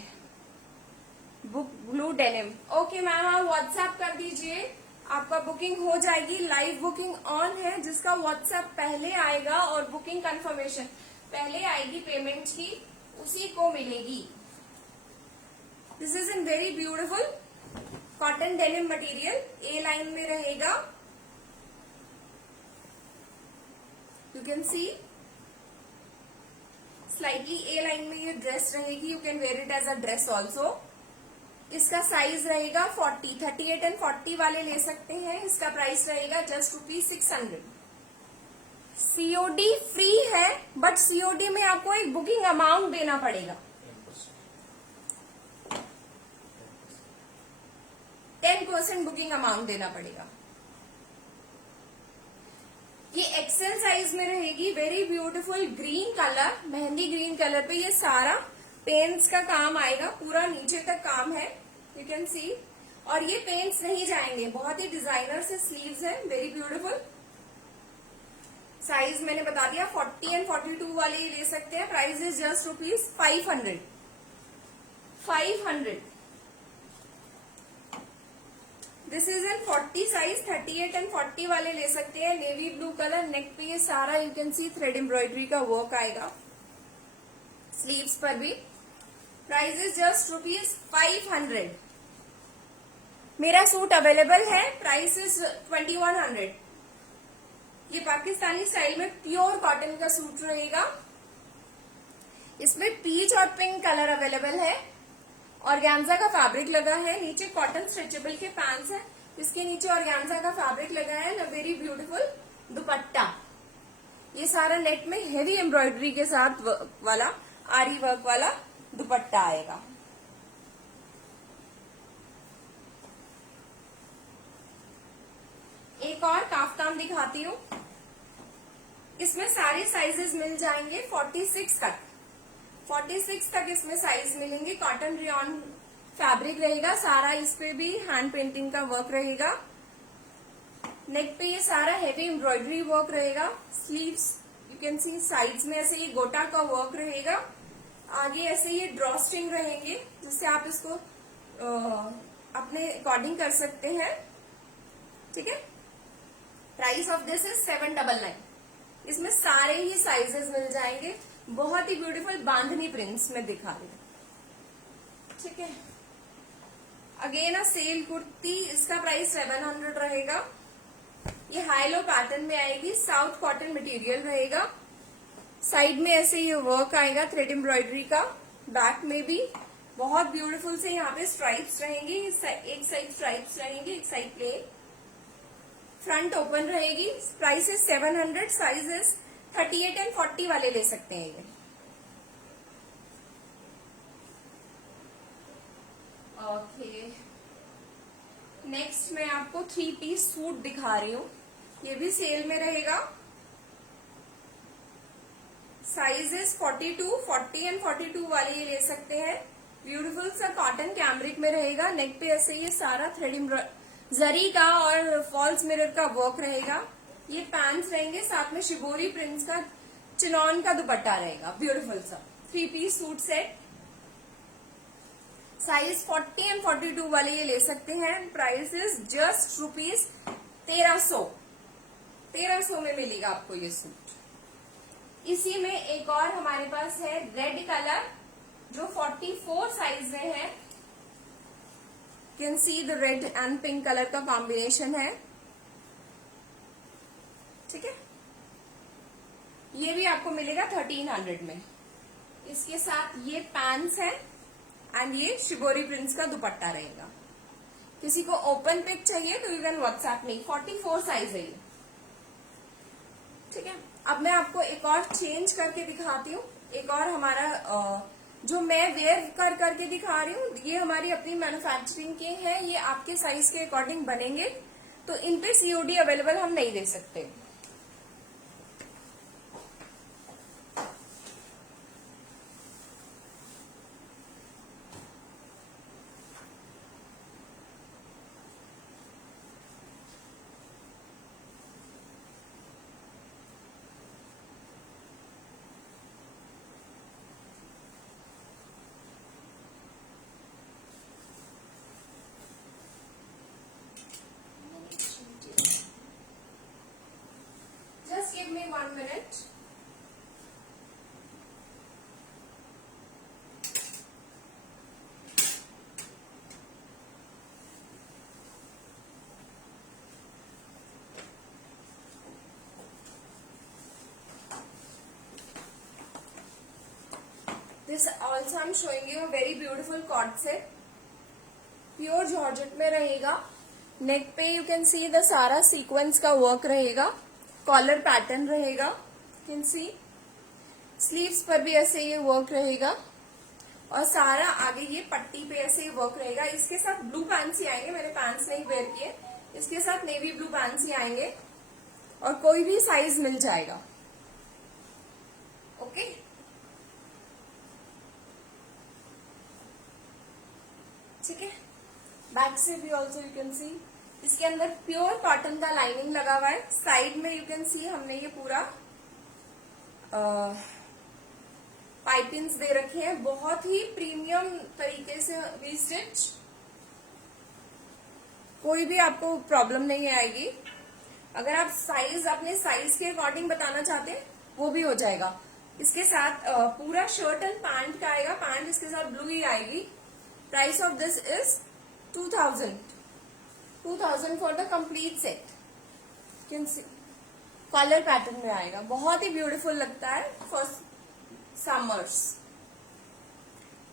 ब्लू डेनिम, ओके मैम, आप व्हाट्सएप कर दीजिए, आपका बुकिंग हो जाएगी। लाइव बुकिंग ऑन है, जिसका व्हाट्सएप पहले आएगा और बुकिंग कंफर्मेशन पहले आएगी पेमेंट की, उसी को मिलेगी। This is in very beautiful cotton denim material, A line में रहेगा, you can see. Slightly A line में ये ड्रेस रहेगी, you can wear it as a dress also. इसका साइज रहेगा 40, 38 एंड 40 वाले ले सकते हैं। इसका प्राइस रहेगा जस्ट ₹600। सीओडी फ्री है, बट सीओडी में आपको एक बुकिंग अमाउंट देना पड़ेगा, 10% बुकिंग अमाउंट देना पड़ेगा। ये एक्सेल साइज में रहेगी, very beautiful green colour, mehndi green colour पे ये सारा पेंट्स का काम आएगा, पूरा नीचे तक काम है, यू कैन सी। और ये पेंट्स नहीं जाएंगे, बहुत ही डिजाइनर से स्लीव्स है, वेरी ब्यूटीफुल। साइज मैंने बता दिया, 40 एंड 42 वाले ले सकते हैं। Price is just ₹500, 500। This is in 40 size, 38 and 40 वाले ले सकते हैं। नेवी ब्लू कलर, नेक पे ये सारा you can C thread embroidery का वर्क आएगा, स्लीव्स पर भी। Price is just ₹500। मेरा सूट अवेलेबल है, प्राइस इज 2100। ये पाकिस्तानी स्टाइल में प्योर कॉटन का सूट रहेगा, इसमें पीच और पिंक कलर अवेलेबल है। ऑर्गेन्जा का फैब्रिक लगा है, नीचे कॉटन स्ट्रेचेबल के पैंट्स है, इसके नीचे ऑर्गेन्जा का फैब्रिक लगा है, वेरी ब्यूटीफुल दुपट्टा। ये सारा नेट में हेवी एम्ब्रॉयडरी के साथ वाला आरी वर्क वाला दुपट्टा आएगा। एक और काफ्तान दिखाती हूँ, इसमें सारे साइजेस मिल जाएंगे 46 तक, 46 तक इसमें साइज मिलेंगे। कॉटन रेयॉन फैब्रिक रहेगा सारा, इस पे भी हैंड पेंटिंग का वर्क रहेगा। नेक पे ये सारा हेवी एम्ब्रॉयडरी वर्क रहेगा। Sleeves you can C, sides में ऐसे ये गोटा का वर्क रहेगा, आगे ऐसे ये ड्रॉ स्ट्रिंग रहेंगे, जिससे आप इसको अपने अकॉर्डिंग कर सकते हैं, ठीक है। Price of this is 799। इसमें सारे ही साइजेस मिल जाएंगे, बहुत ही ब्यूटीफुल बांधनी प्रिंट्स में दिखा रही हूं, ठीक है। अगेन अ सेल कुर्ती, इसका प्राइस 700 रहेगा। ये हाई लो पैटर्न में आएगी, साउथ कॉटन मटेरियल रहेगा। साइड में ऐसे ये वर्क आएगा थ्रेड एम्ब्रॉयडरी का, बैक में भी बहुत ब्यूटीफुल से यहाँ पे स्ट्राइप्स रहेंगी, एक साइड स्ट्राइप्स रहेंगी, एक साइड प्लेन। फ्रंट ओपन रहेगी। प्राइस इज 700, साइजेस 38 एंड 40 वाले ले सकते हैं ये। ओके, नेक्स्ट मैं आपको 3 पीस सूट दिखा रही हूँ, ये भी सेल में रहेगा। साइजेस 42, 40 एंड 42 वाले ये ले सकते हैं। ब्यूटीफुल सा कॉटन कैमरिक में रहेगा। नेक पे ऐसे ये सारा थ्रेड जरी का और फॉल्स मिरर का वर्क रहेगा। ये पैंट्स रहेंगे, साथ में शिबोरी प्रिंट्स का चिनॉन का दुपट्टा रहेगा। ब्यूटीफुल सा 3 piece suit set. Size 40 and 42 वाले ये ले सकते हैं। प्राइस इज जस्ट रुपीज 1300 में मिलेगा आपको ये सूट। इसी में एक और हमारे पास है रेड कलर, जो 44 साइज में है। Can see the red and pink colour का कॉम्बिनेशन है, ठीक है। ये भी आपको मिलेगा 1300 में। इसके साथ ये पैंट्स है एंड ये शिबोरी प्रिंट्स का दुपट्टा रहेगा। किसी को ओपन पिक चाहिए तो you can WhatsApp me. 44 size है ये, ठीक है। अब मैं आपको एक और चेंज करके दिखाती हूँ। एक और हमारा जो मैं वेयर करके दिखा रही हूँ, ये हमारी अपनी मैन्युफैक्चरिंग के हैं। ये आपके साइज के अकॉर्डिंग बनेंगे, तो इन पे सीओडी अवेलेबल हम नहीं दे सकते। Just give me 1 minute. This also I'm showing you a very beautiful cord set. Pure georgette में रहेगा। नेक पे यू कैन सी द सारा सीक्वेंस का वर्क रहेगा, कॉलर पैटर्न रहेगा, कैन सी। स्लीव्स पर भी ऐसे ये वर्क रहेगा और सारा आगे ये पट्टी पे ऐसे ये वर्क रहेगा। इसके साथ ब्लू पैंट्स ही आएंगे, मैंने पैंट्स नहीं वेयर किए। इसके साथ नेवी ब्लू पैंट्स ही आएंगे और कोई भी साइज मिल जाएगा, ओके। ठीक है, बैक से भी ऑल्सो यू कैन सी। इसके अंदर प्योर कॉटन का लाइनिंग लगा हुआ है। साइड में यू कैन सी हमने ये पूरा पाइपिंग्स दे रखे हैं, बहुत ही प्रीमियम तरीके से वी स्टिच। कोई भी आपको प्रॉब्लम नहीं आएगी। अगर आप साइज अपने साइज के अकॉर्डिंग बताना चाहते हैं वो भी हो जाएगा। इसके साथ पूरा शर्ट एंड पैंट का आएगा, पैंट इसके साथ ब्लू ही आएगी। Price of this is 2000 for the complete set. Can see colour pattern में आएगा, बहुत ही ब्यूटीफुल लगता है फॉर समर्स,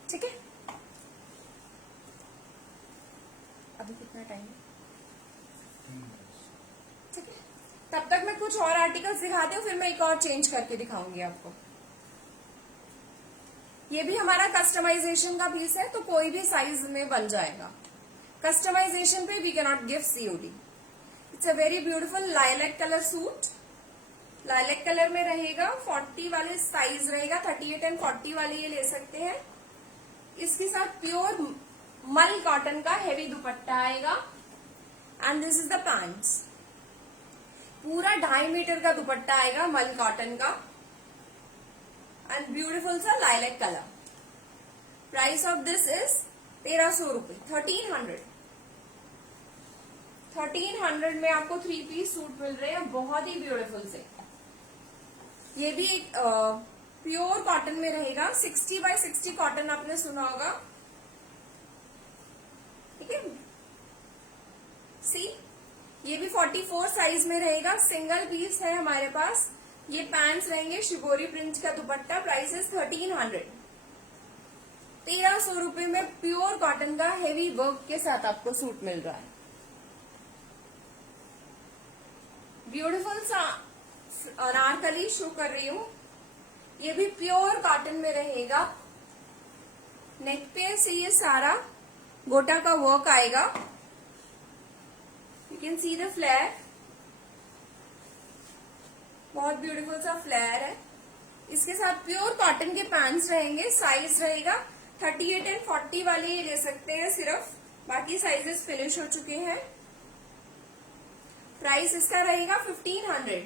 ठीक है। अभी कितना टाइम है? ठीक है, तब तक मैं कुछ और आर्टिकल्स दिखाती हूँ, फिर मैं एक और चेंज करके दिखाऊंगी आपको। ये भी हमारा कस्टमाइजेशन का पीस है, तो कोई भी साइज में बन जाएगा। कस्टमाइजेशन पे we can not give COD. It's a very beautiful lilac colour suit. Lilac colour में रहेगा, 40 वाले साइज रहेगा, 38 एंड 40 वाले ये ले सकते हैं। इसके साथ प्योर मल कॉटन का हेवी दुपट्टा आएगा and this is the pants. पूरा 2.5 मीटर का दुपट्टा आएगा मल कॉटन का एंड ब्यूटीफुल सा lilac colour. Price of this is 1300 रुपए, 1300 में आपको 3 पीस सूट मिल रहे हैं, बहुत ही ब्यूटीफुल से। ये भी एक प्योर कॉटन में रहेगा, 60 बाय 60 कॉटन आपने सुना होगा, ठीक है। ये भी 44 साइज में रहेगा, सिंगल पीस है हमारे पास। ये पैंट्स रहेंगे, शिबोरी प्रिंट का दुपट्टा, प्राइस इज 1300। 1300 रुपए में प्योर कॉटन का हेवी वर्क के साथ आपको सूट मिल रहा है। ब्यूटीफुल सा अनारकली शो कर रही हूँ, ये भी प्योर कॉटन में रहेगा। नेक पे से ये सारा गोटा का वर्क आएगा, you can see the flare, बहुत ब्यूटीफुल सा फ्लेयर है। इसके साथ प्योर कॉटन के पैंट्स रहेंगे, साइज रहेगा 38 एंड 40 वाले ये ले सकते हैं सिर्फ, बाकी साइजेस फिनिश हो चुके हैं। प्राइस इसका रहेगा 1500।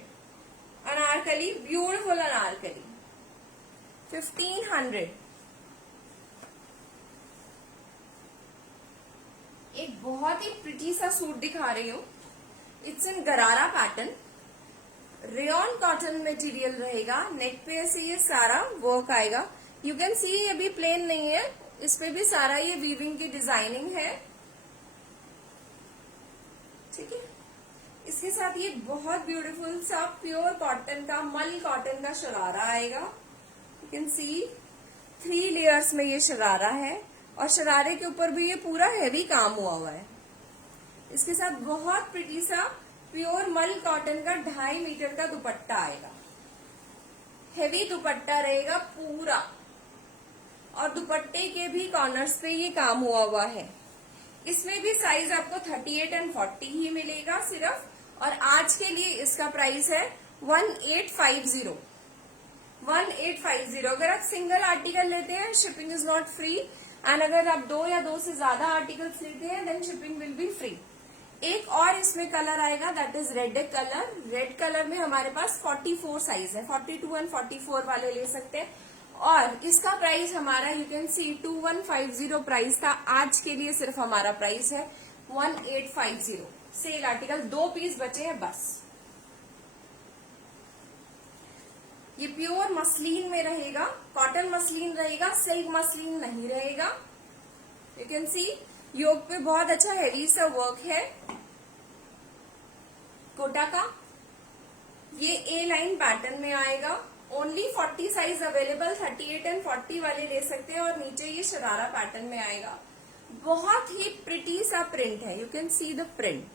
अनारकली, ब्यूटीफुल अनारकली 1500। एक बहुत ही प्रिटी सा सूट दिखा रही हूँ, इट्स इन गरारा पैटर्न, रेयन कॉटन मटेरियल रहेगा। नेक पे ऐसे ये सारा वर्क आएगा, यू कैन सी ये भी प्लेन नहीं है, इस पे भी सारा ये वीविंग की डिजाइनिंग है, ठीक है। इसके साथ ये बहुत ब्यूटीफुल सा प्योर कॉटन का, मल कॉटन का शरारा आएगा, यू कैन सी 3 लेयर्स में ये शरारा है, और शरारे के ऊपर भी ये पूरा हेवी काम हुआ है। इसके साथ बहुत प्रिटी सा प्योर मल कॉटन का 2.5 मीटर का दुपट्टा आएगा, हेवी दुपट्टा रहेगा पूरा, और दुपट्टे के भी कॉर्नर्स पे ये काम हुआ है। इसमें भी साइज आपको 38 एंड 40 ही मिलेगा सिर्फ, और आज के लिए इसका प्राइस है 1850। 1850। अगर आप सिंगल आर्टिकल लेते हैं shipping is not free, and अगर आप 2 या 2 से ज्यादा आर्टिकल्स लेते हैं then shipping will be free. एक और इसमें कलर आएगा, that is red colour. Red colour में हमारे पास 44 साइज है, 42 एंड 44 वाले ले सकते हैं, और इसका प्राइस हमारा यू कैन सी 2150 प्राइस था, आज के लिए सिर्फ हमारा प्राइस है 1850। सेल आर्टिकल, 2 पीस बचे हैं बस। ये प्योर मसलिन में रहेगा, कॉटन मसलिन रहेगा, सिल्क मसलिन नहीं रहेगा। यू कैन सी योक पे बहुत अच्छा हेवी सा वर्क है कोटा का। ये ए लाइन पैटर्न में आएगा, ओनली 40 साइज अवेलेबल, 38 एंड 40 वाले ले सकते हैं, और नीचे ये शरारा पैटर्न में आएगा। बहुत ही प्रिटी सा प्रिंट है, you can see the print,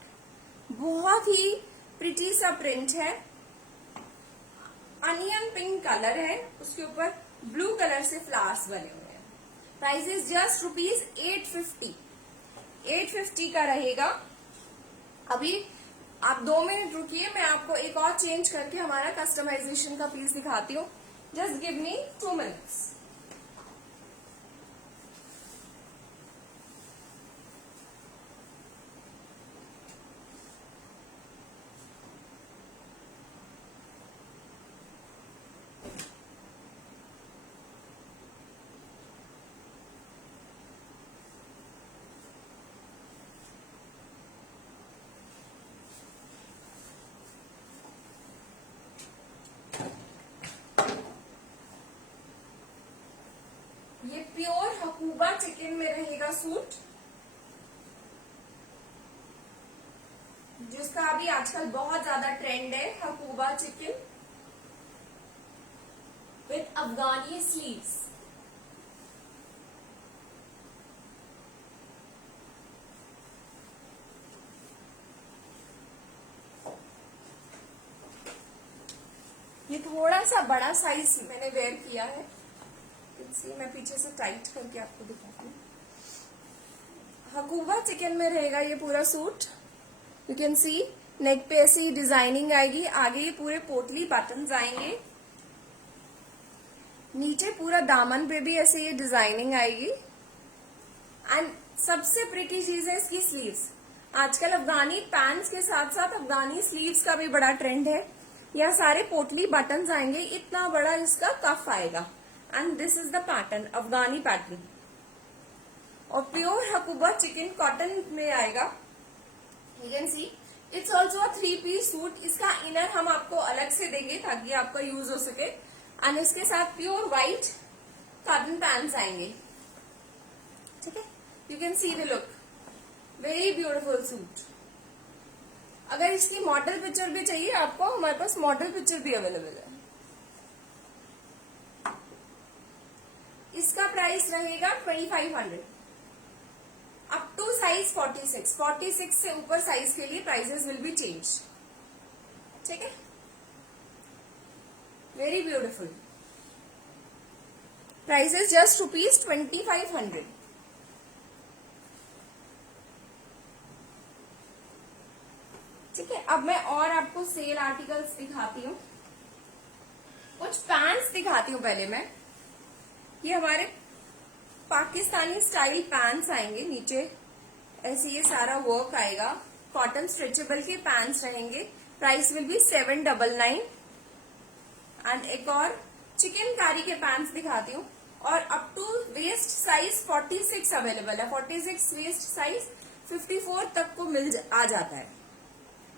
बहुत ही प्रिटी सा प्रिंट है। अनियन पिंक कलर है, उसके ऊपर ब्लू कलर से फ्लावर्स बने हुए हैं। Price is just ₹850। 850 का रहेगा। अभी आप 2 मिनट रुकिए, मैं आपको एक और चेंज करके हमारा कस्टमाइजेशन का पीस दिखाती हूँ। Just give me 2 minutes. ये प्योर हकूबा चिकन में रहेगा सूट, जिसका अभी आजकल बहुत ज्यादा ट्रेंड है, हकूबा चिकन विद अफगानी स्लीव्स। ये थोड़ा सा बड़ा साइज मैंने वेयर किया है, मैं पीछे से टाइट करके आपको दिखाती हूँ। हकूबा चिकन में रहेगा ये पूरा सूट, यू कैन सी नेक पे ऐसी डिजाइनिंग आएगी, आगे ये पूरे पोटली बटन्स आएंगे, नीचे पूरा दामन पे भी ऐसे ये डिजाइनिंग आएगी। एंड सबसे प्रिटी चीज है इसकी स्लीव्स। आजकल अफगानी पैंट्स के साथ साथ अफगानी स्लीव्स का भी बड़ा ट्रेंड है। यह सारे पोटली बटन्स आएंगे, इतना बड़ा इसका कफ आएगा, and this is the pattern, अफगानी पैटर्न, और प्योर हकूबा चिकन कॉटन में आएगा। You can see it's also a 3 piece suit. इसका इनर हम आपको अलग से देंगे ताकि आपका यूज हो सके, एंड इसके साथ प्योर व्हाइट कॉटन पैंट्स आएंगे, ठीक है। You can see the look, very beautiful suit. अगर इसकी मॉडल पिक्चर भी चाहिए आपको, हमारे पास मॉडल पिक्चर भी अवेलेबल है। इसका प्राइस रहेगा 2500 अप टू साइज 46। 46 से ऊपर साइज के लिए प्राइसेस विल बी चेंज। ठीक है, वेरी ब्यूटिफुल। Prices just ₹2500। ठीक है, अब मैं और आपको सेल आर्टिकल्स दिखाती हूँ, कुछ पैंट्स दिखाती हूँ पहले मैं। ये हमारे पाकिस्तानी स्टाइल पैंट्स आएंगे, नीचे ऐसे ये सारा वर्क आएगा, कॉटन स्ट्रेचेबल के पैंट्स रहेंगे। Price will be 799। एंड एक और चिकनकारी के पैंट्स दिखाती हूँ, और up to waist size 46 available है। 46 वेस्ट साइज 54 तक को आ जाता है,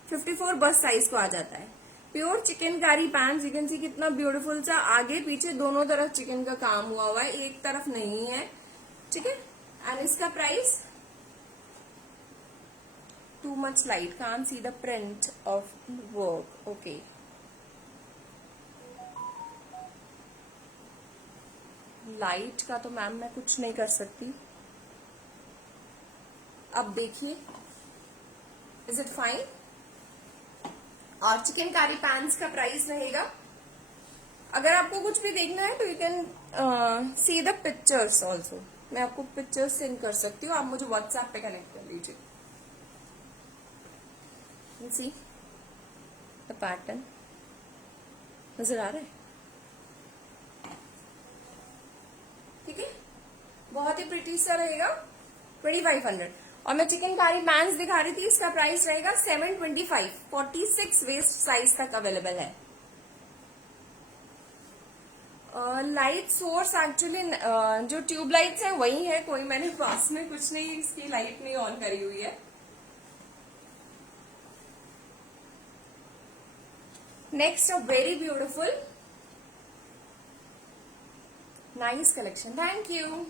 54 बस साइज को आ जाता है। Pure chikankari pants, you can सी कितना ब्यूटीफुल सा आगे पीछे दोनों तरफ चिकन का काम हुआ है, एक तरफ नहीं है। ठीक है, एंड इसका price too much light, can't see the print of work. Okay, light का तो मैम मैं कुछ नहीं कर सकती। अब देखिए, इज इट फाइन? और चिकनकारी पैंट्स का प्राइस रहेगा, अगर आपको कुछ भी देखना है तो you can see the pictures also. मैं आपको पिक्चर्स सेंड कर सकती हूँ, आप मुझे व्हाट्सएप पे कनेक्ट कर लीजिए। सी द पैटर्न नजर आ रहा है? ठीक है, बहुत ही प्रिटी सा रहेगा, 2500। और मैं चिकनकारी पैंट्स दिखा रही थी, इसका प्राइस रहेगा 725। 46 वेस्ट साइज तक अवेलेबल है। लाइट सोर्स एक्चुअली जो ट्यूब लाइट्स है वही है, कोई मैंने पास में कुछ नहीं, इसकी लाइट नहीं ऑन करी हुई है। Next, a very beautiful nice collection, thank you.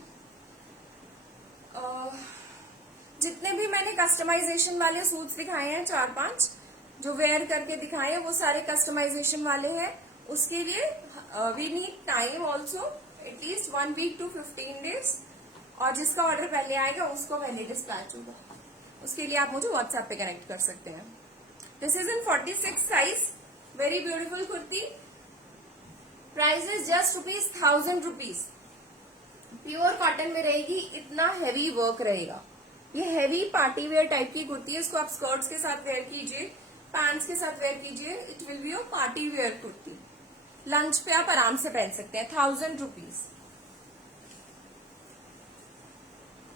जितने भी मैंने कस्टमाइजेशन वाले सूट्स दिखाए हैं, 4-5 जो वेयर करके दिखाए हैं, वो सारे कस्टमाइजेशन वाले हैं। उसके लिए we need time also, at least 1 week to 15 days। और जिसका ऑर्डर पहले आएगा उसको पहले डिस्पैच होगा, उसके लिए आप मुझे व्हाट्सएप पे कनेक्ट कर सकते हैं। This is in 46 size, very beautiful kurti. Price is just ₹1000। Pure cotton में रहेगी, इतना हैवी वर्क रहेगा। ये हैवी पार्टी वेयर टाइप की कुर्ती है, इसको आप स्कर्ट्स के साथ वेयर कीजिए, पैंट्स के साथ वेयर कीजिए, it will be your party wear kurti. Lunch पे आप आराम से पहन सकते हैं। ₹1000।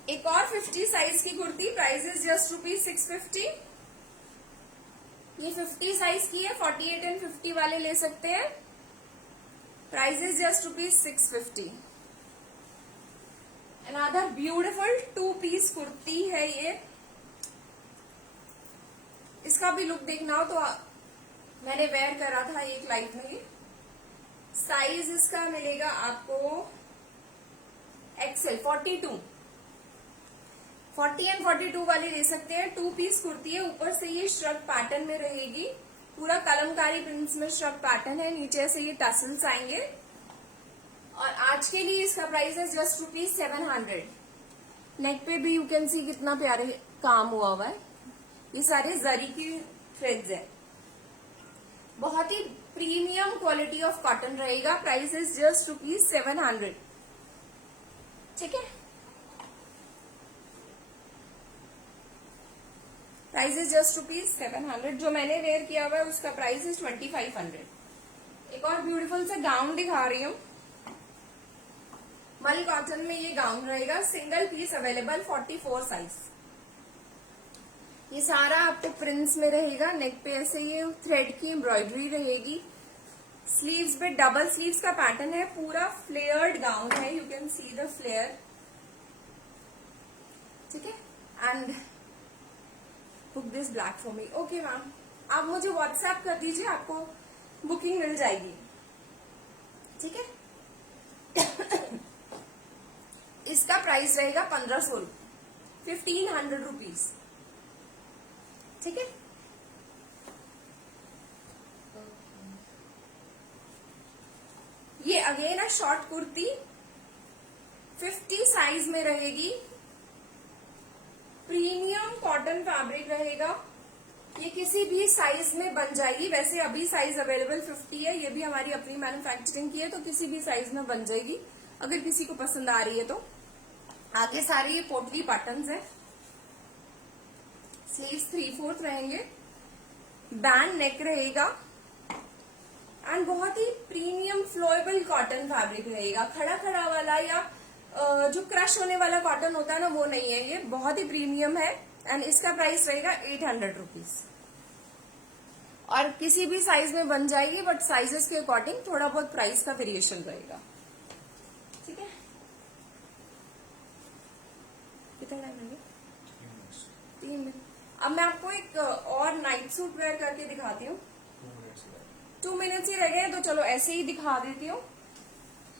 एक और 50 साइज की कुर्ती, प्राइस इज जस्ट ₹650। ये 50 साइज की है, 48 एंड 50 वाले ले सकते हैं। Price is just ₹650। Another beautiful 2-पीस kurti है ये। इसका भी लुक देखना हो तो मैंने वेयर करा था एक लाइव में। साइज इसका मिलेगा आपको एक्सेल 42, 40 एंड 42 वाले ले सकते हैं। 2-पीस कुर्ती है, ऊपर से ये श्रग पैटर्न में रहेगी, पूरा कलमकारी प्रिंट्स में श्रग पैटर्न है, नीचे से ये टसल्स आएंगे। और आज के लिए इसका प्राइस है जस्ट ₹700। नेक पे भी यू कैन सी कितना प्यारे काम हुआ है, ये सारे जरी की थ्रेड्स है, बहुत ही प्रीमियम क्वालिटी ऑफ कॉटन रहेगा। Price is just ₹700। ठीक है, प्राइस इज जस्ट ₹700। जो मैंने वेयर किया हुआ है उसका प्राइस इज 2500। एक और ब्यूटीफुल सा गाउन दिखा रही हूँ, मल कॉटन में ये गाउन रहेगा, सिंगल पीस अवेलेबल, 44 साइज। ये सारा आपको प्रिंट्स में रहेगा, नेक पे ऐसे ये थ्रेड की एम्ब्रॉयडरी रहेगी, स्लीव्स पे डबल स्लीव्स का पैटर्न है, पूरा फ्लेयर्ड गाउन है, you can see the flare. ठीक है, and book this black for me. Okay ma'am, आप मुझे व्हाट्सएप कर दीजिए, आपको बुकिंग मिल जाएगी। ठीक है, इसका प्राइस रहेगा 1500 ₹1500। ठीक है, again a short kurti, 50 size में रहेगी, प्रीमियम कॉटन फैब्रिक रहेगा। ये किसी भी साइज में बन जाएगी, वैसे अभी साइज अवेलेबल 50 है, ये भी हमारी अपनी मैन्युफैक्चरिंग की है, तो किसी भी साइज में बन जाएगी अगर किसी को पसंद आ रही है तो। आगे सारे ये पोटली बटन्स है, स्लीव्स 3/4 रहेंगे, बैंड नेक रहेगा एंड बहुत ही प्रीमियम फ्लोएबल कॉटन फैब्रिक रहेगा। खड़ा खड़ा वाला या जो क्रश होने वाला कॉटन होता है ना, वो नहीं है, ये बहुत ही प्रीमियम है एंड इसका प्राइस रहेगा 800 रुपीज। और किसी भी साइज में बन जाएगी, बट साइजेस के अकॉर्डिंग थोड़ा बहुत प्राइस का वेरिएशन रहेगा। ठीक है, कितना टाइम लगे? 3 मिनट। अब मैं आपको एक और नाइट सूट वेयर करके दिखाती हूँ। 2 मिनट्स ही रह गए, तो चलो ऐसे ही दिखा देती हूँ,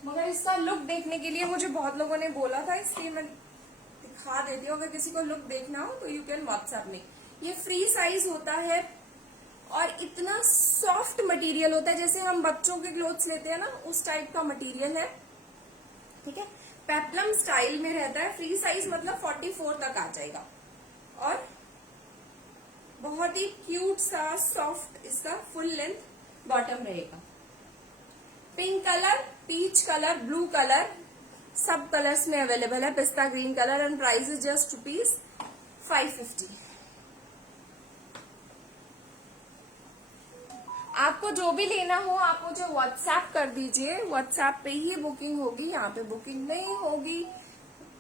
मगर इसका लुक देखने के लिए मुझे बहुत लोगों ने बोला था, इसलिए मैं दिखा देती हूँ। अगर किसी को लुक देखना हो तो यू कैन व्हाट्सएप में। ये फ्री साइज होता है और इतना सॉफ्ट मटेरियल होता है, जैसे हम बच्चों के क्लोथ्स लेते हैं ना, उस टाइप का मटेरियल है। ठीक है, पेप्लम स्टाइल में रहता है। फ्री साइज मतलब 44 तक आ जाएगा और बहुत ही क्यूट सा सॉफ्ट इसका फुल लेंथ बॉटम रहेगा। Pink colour, peach colour, blue colour, सब कलर्स में अवेलेबल है। पिस्ता green colour and price is just ₹550। आपको जो भी लेना हो आप मुझे व्हाट्सएप कर दीजिए, व्हाट्सएप पे ही बुकिंग होगी, यहाँ पे बुकिंग नहीं होगी।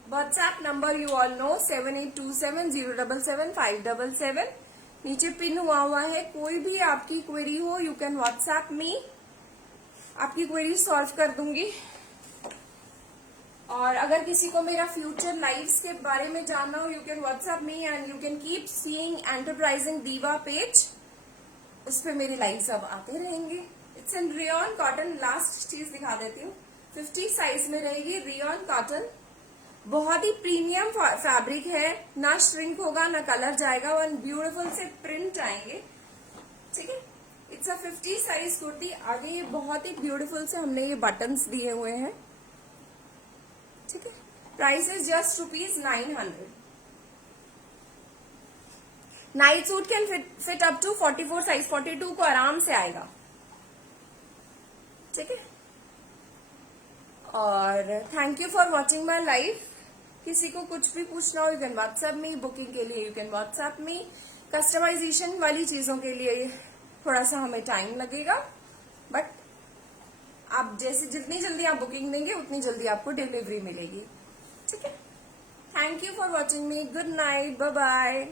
WhatsApp number you all know 7827077577। नीचे पिन हुआ है। कोई भी आपकी क्वेरी हो यू कैन व्हाट्सएप मी, आपकी क्वेरी सॉल्व कर दूंगी। और अगर किसी को मेरा फ्यूचर लाइव्स के बारे में जानना हो, you can WhatsApp me and you can keep seeing enterprising दीवा पेज, उस पे मेरी लाइव्स अब आते रहेंगे। It's in rayon cotton. Last चीज दिखा देती हूँ, 50 साइज में रहेगी, रियॉन कॉटन। बहुत ही प्रीमियम फैब्रिक है, ना श्रिंक होगा ना कलर जाएगा, वन ब्यूटीफुल से प्रिंट आएंगे। ठीक है, इट्स अ 50 साइज कुर्ती। आगे ये बहुत ही ब्यूटीफुल से हमने ये बटन्स दिए हुए हैं। ठीक है, price is just ₹900। Night suit can fit up to 44 size, 42 को आराम से आएगा। ठीक है, और thank you for watching my live. किसी को कुछ भी पूछना हो you can WhatsApp me, booking के लिए you can WhatsApp me. Customisation वाली चीजों के लिए थोड़ा सा हमें टाइम लगेगा, बट आप जैसे जितनी जल्दी आप बुकिंग देंगे उतनी जल्दी आपको डिलीवरी मिलेगी। ठीक है, thank you for watching me, good night, bye bye.